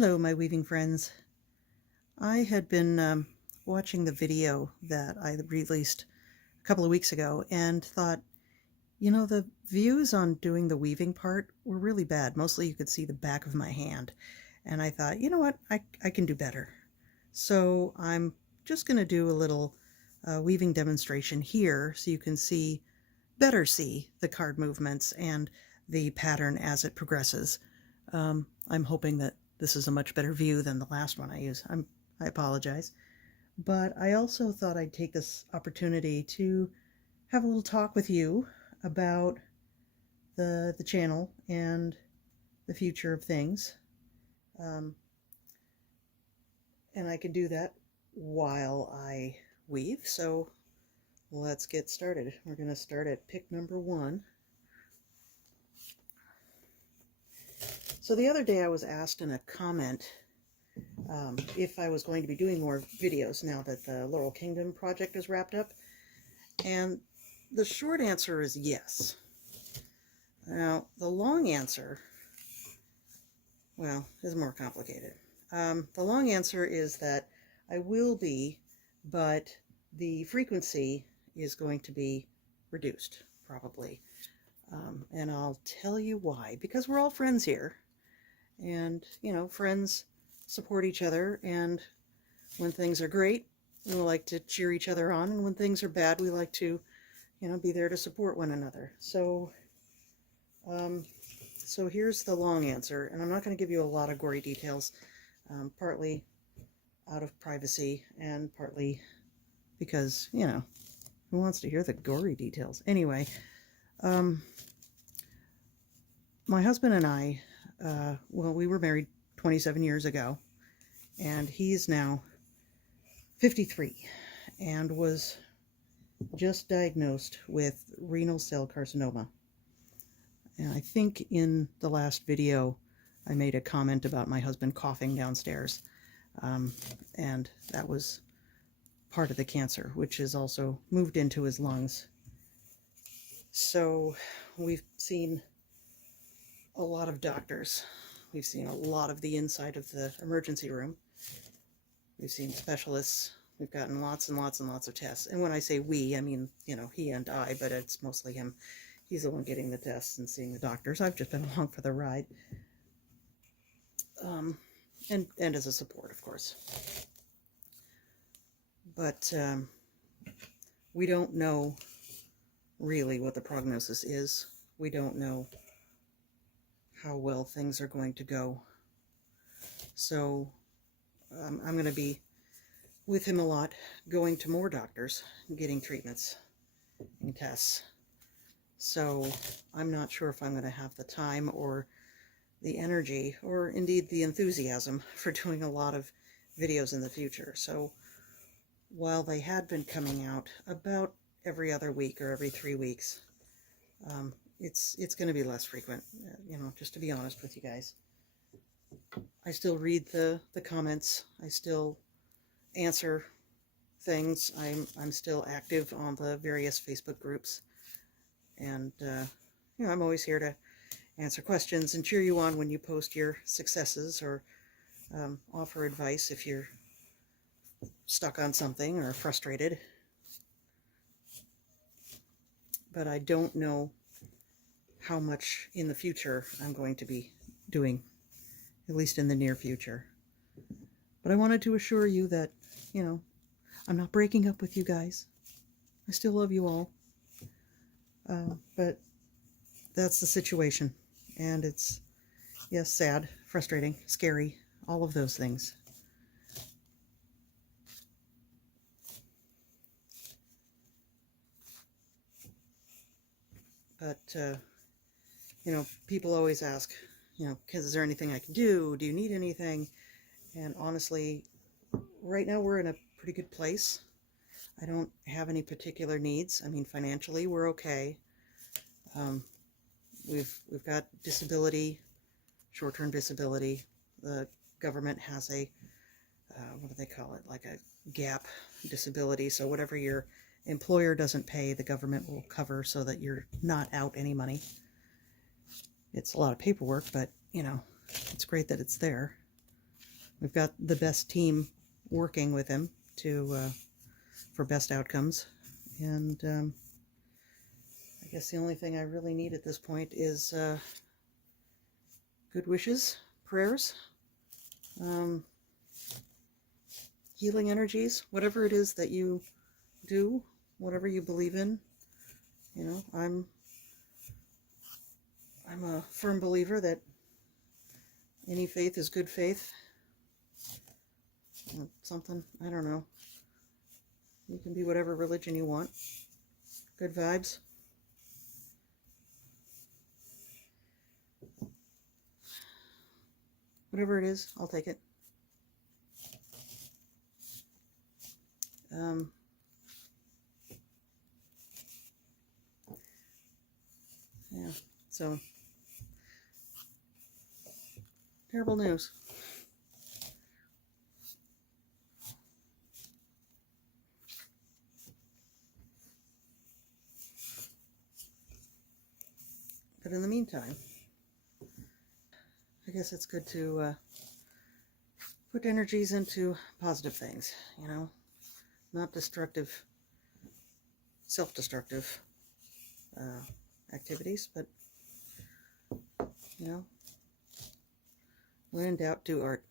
Hello, my weaving friends. I had been watching the video that I released a couple of weeks ago and thought, the views on doing the weaving part were really bad. Mostly you could see the back of my hand. And I thought, you know what, I can do better. So I'm just going to do a little weaving demonstration here so you can better see the card movements and the pattern as it progresses. I'm hoping that this is a much better view than the last one I used. I apologize. But I also thought I'd take this opportunity to have a little talk with you about the channel and the future of things. And I can do that while I weave. So let's get started. We're going to start at pick number 1. So the other day I was asked in a comment if I was going to be doing more videos now that the Laurel Kingdom project is wrapped up. And the short answer is yes. Now, the long answer, well, is more complicated. The long answer is that I will be, but the frequency is going to be reduced, probably. And I'll tell you why. Because we're all friends here. And, friends support each other, and when things are great, we like to cheer each other on, and when things are bad, we like to, be there to support one another. So here's the long answer, and I'm not going to give you a lot of gory details, partly out of privacy, and partly because, who wants to hear the gory details? Anyway, my husband and I, we were married 27 years ago, and he's now 53 and was just diagnosed with renal cell carcinoma. And I think in the last video I made a comment about my husband coughing downstairs, and that was part of the cancer, which has also moved into his lungs. So we've seen a lot of doctors. We've seen a lot of the inside of the emergency room. We've seen specialists. We've gotten lots and lots and lots of tests. And when I say we, I mean, he and I, but it's mostly him. He's the one getting the tests and seeing the doctors. I've just been along for the ride. And as a support, of course. But we don't know really what the prognosis is. We don't know how well things are going to go. So I'm going to be with him a lot, going to more doctors, getting treatments and tests. So I'm not sure if I'm going to have the time or the energy or indeed the enthusiasm for doing a lot of videos in the future. So while they had been coming out about every other week or every 3 weeks, it's going to be less frequent, just to be honest with you guys. I still read the comments. I still answer things. I'm still active on the various Facebook groups. And, I'm always here to answer questions and cheer you on when you post your successes, or offer advice if you're stuck on something or frustrated. But I don't know how much in the future I'm going to be doing, at least in the near future. But I wanted to assure you that, I'm not breaking up with you guys. I still love you all. But that's the situation. And it's, yes, sad, frustrating, scary, all of those things. But, people always ask, is there anything I can do? Do you need anything? And honestly, right now we're in a pretty good place. I don't have any particular needs. I mean, financially, we're okay. We've got disability, short-term disability. The government has a, what do they call it? Like a gap disability. So whatever your employer doesn't pay, the government will cover so that you're not out any money. It's a lot of paperwork, but, it's great that it's there. we've got the best team working with him to for best outcomes. And I guess the only thing I really need at this point is good wishes, prayers, healing energies, whatever it is that you do, whatever you believe in. You know, I'm a firm believer that any faith is good faith. Something, I don't know. You can be whatever religion you want. Good vibes. Whatever it is, I'll take it. Yeah, so terrible news. But in the meantime, I guess it's good to put energies into positive things, you know, not destructive, self-destructive activities, but, you know, when in doubt, do art.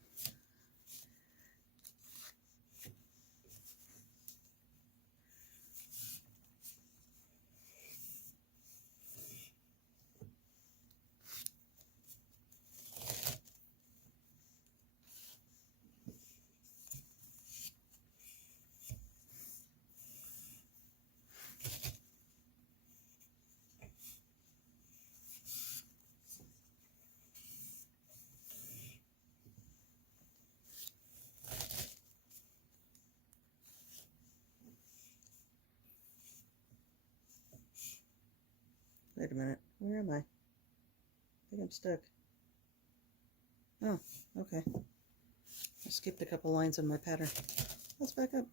Wait a minute, where am I? I think I'm stuck. Oh, okay. I skipped a couple lines in my pattern. Let's back up.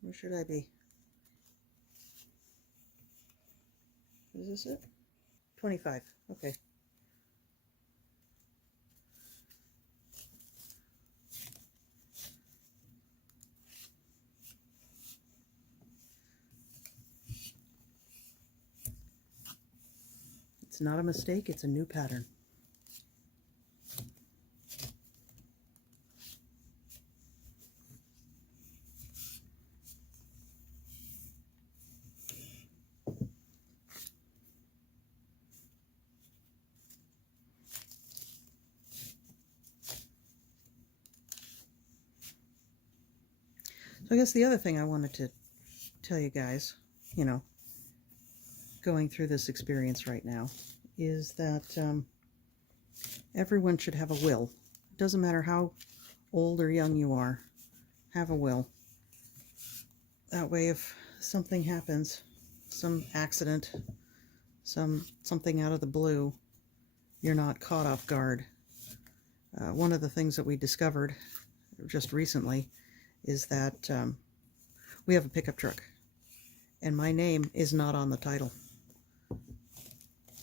Where should I be? Is this it? 25. Okay. It's not a mistake, it's a new pattern. So I guess the other thing I wanted to tell you guys, you know, going through this experience right now, is that everyone should have a will. It doesn't matter how old or young you are, have a will. That way if something happens, some accident, something out of the blue, you're not caught off guard. One of the things that we discovered just recently is that we have a pickup truck, and my name is not on the title.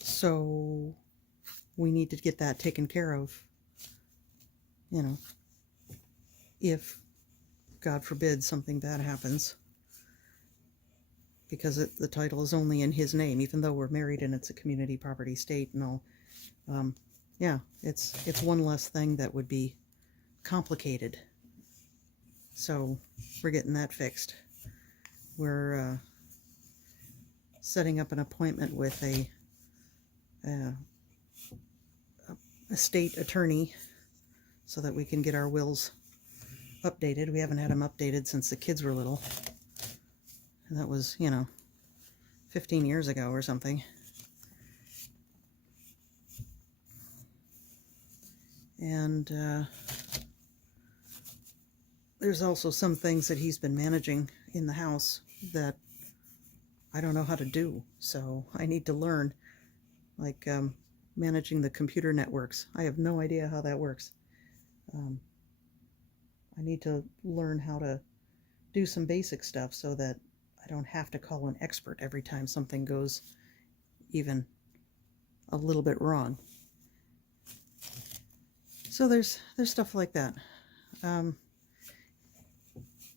So we need to get that taken care of, you know, if, God forbid, something bad happens, because the title is only in his name, even though we're married and it's a community property state and all. Yeah, it's one less thing that would be complicated. So we're getting that fixed. We're setting up an appointment with a state attorney so that we can get our wills updated. We haven't had them updated since the kids were little. And that was, you know, 15 years ago or something. And there's also some things that he's been managing in the house that I don't know how to do. So I need to learn, like managing the computer networks. I have no idea how that works. I need to learn how to do some basic stuff so that I don't have to call an expert every time something goes even a little bit wrong. So there's stuff like that.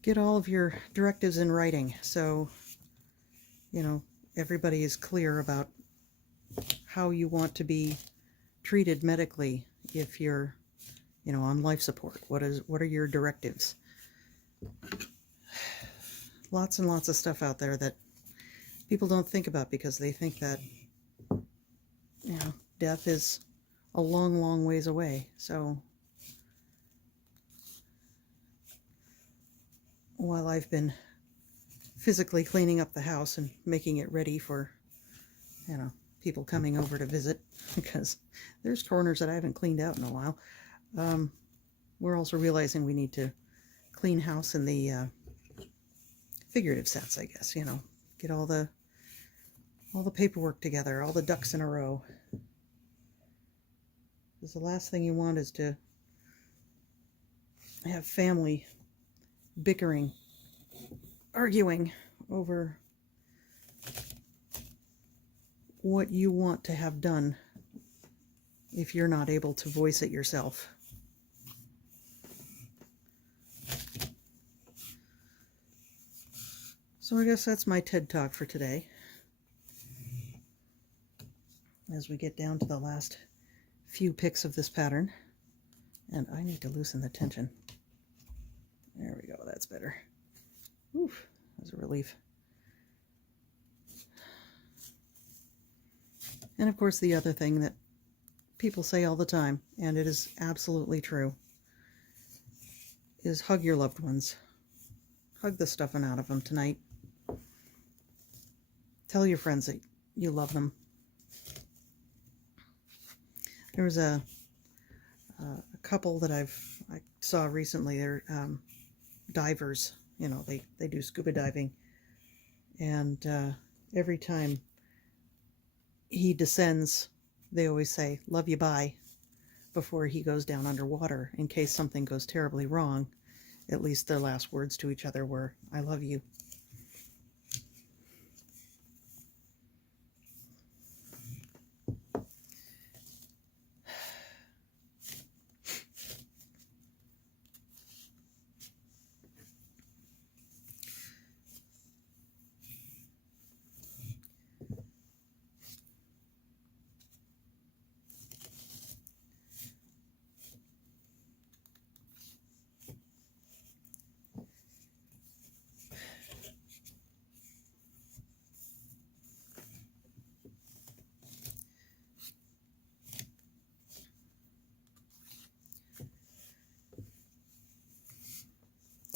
Get all of your directives in writing, so you know everybody is clear about how you want to be treated medically if you're, you know, on life support. What are your directives? Lots and lots of stuff out there that people don't think about because they think that, you know, death is a long, long ways away. So while I've been physically cleaning up the house and making it ready for, you know, people coming over to visit, because there's corners that I haven't cleaned out in a while, we're also realizing we need to clean house in the figurative sense, I guess, you know, get all the paperwork together, all the ducks in a row. Because the last thing you want is to have family bickering, arguing over what you want to have done if you're not able to voice it yourself. So I guess that's my TED Talk for today. As we get down to the last few picks of this pattern. And I need to loosen the tension. There we go, that's better. Oof, that was a relief. And of course the other thing that people say all the time, and it is absolutely true, is hug your loved ones. Hug the stuffing out of them tonight. Tell your friends that you love them. There was a couple that I saw recently. They're divers. You know, they do scuba diving, and every time he descends, they always say, "Love you, bye," before he goes down underwater, in case something goes terribly wrong. At least their last words to each other were, "I love you."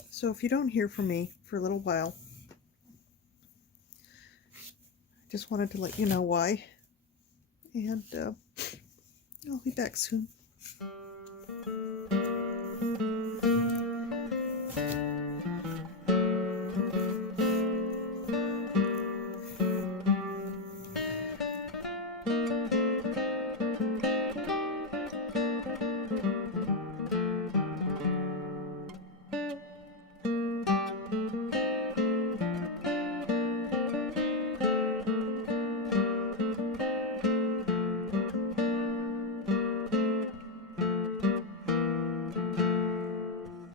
So if you don't hear from me for a little while, I just wanted to let you know why. And I'll be back soon.